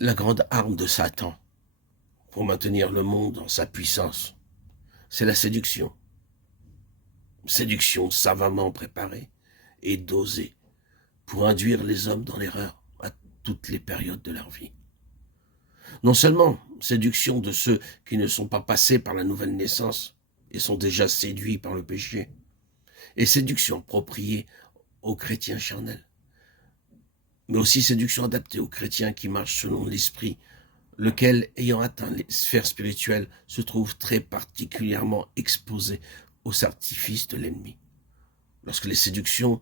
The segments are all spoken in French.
La grande arme de Satan pour maintenir le monde en sa puissance, c'est la séduction. Séduction savamment préparée et dosée pour induire les hommes dans l'erreur à toutes les périodes de leur vie. Non seulement séduction de ceux qui ne sont pas passés par la nouvelle naissance et sont déjà séduits par le péché, et séduction appropriée aux chrétiens charnels, mais aussi séduction adaptée aux chrétiens qui marchent selon l'esprit, lequel, ayant atteint les sphères spirituelles, se trouve très particulièrement exposé aux artifices de l'ennemi. Lorsque les séductions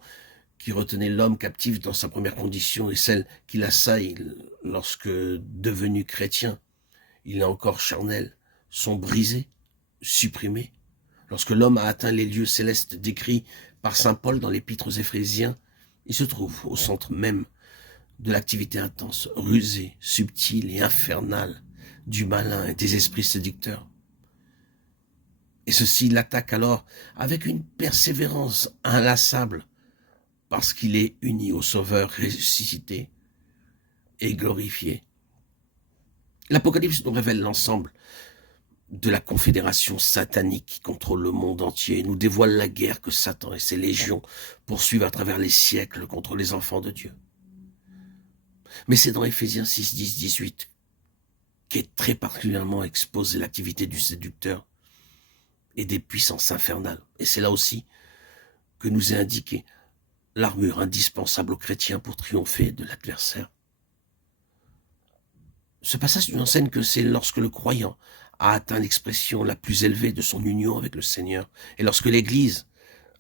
qui retenaient l'homme captif dans sa première condition et celles qui l'assaillent lorsque, devenu chrétien, il est encore charnel, sont brisées, supprimées. Lorsque l'homme a atteint les lieux célestes décrits par saint Paul dans l'épître aux Éphésiens, il se trouve au centre même de l'activité intense, rusée, subtile et infernale du malin et des esprits séducteurs. Et ceci l'attaque alors avec une persévérance inlassable, parce qu'il est uni au Sauveur ressuscité et glorifié. L'Apocalypse nous révèle l'ensemble de la confédération satanique qui contrôle le monde entier et nous dévoile la guerre que Satan et ses légions poursuivent à travers les siècles contre les enfants de Dieu. Mais c'est dans Éphésiens 6, 10, 18 qu'est très particulièrement exposée l'activité du séducteur et des puissances infernales. Et c'est là aussi que nous est indiqué l'armure indispensable aux chrétiens pour triompher de l'adversaire. Ce passage nous enseigne que c'est lorsque le croyant a atteint l'expression la plus élevée de son union avec le Seigneur, et lorsque l'Église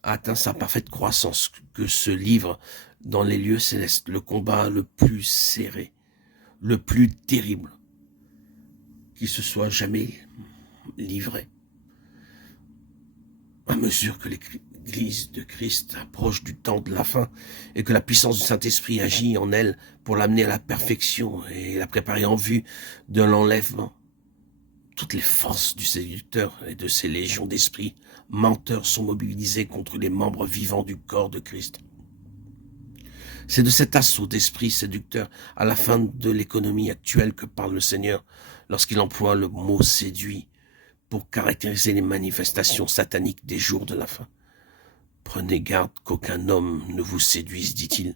a atteint sa parfaite croissance, que se livre dans les lieux célestes le combat le plus serré, le plus terrible, qui se soit jamais livré. À mesure que l'Église de Christ approche du temps de la fin et que la puissance du Saint-Esprit agit en elle pour l'amener à la perfection et la préparer en vue de l'enlèvement, toutes les forces du séducteur et de ses légions d'esprits menteurs sont mobilisées contre les membres vivants du corps de Christ. C'est de cet assaut d'esprit séducteur à la fin de l'économie actuelle que parle le Seigneur lorsqu'il emploie le mot séduit pour caractériser les manifestations sataniques des jours de la fin. Prenez garde qu'aucun homme ne vous séduise, dit-il,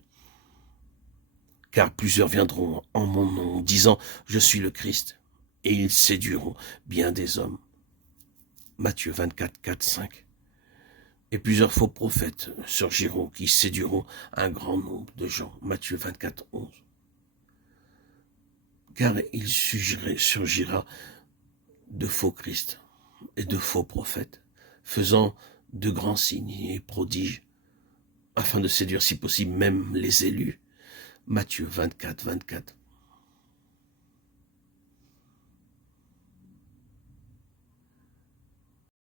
car plusieurs viendront en mon nom, disant « Je suis le Christ », et ils séduiront bien des hommes. Matthieu 24, 4, 5. Et plusieurs faux prophètes surgiront qui séduiront un grand nombre de gens. Matthieu 24, 11. Car il surgira de faux Christ et de faux prophètes, faisant de grands signes et prodiges, afin de séduire si possible même les élus. Matthieu 24, 24.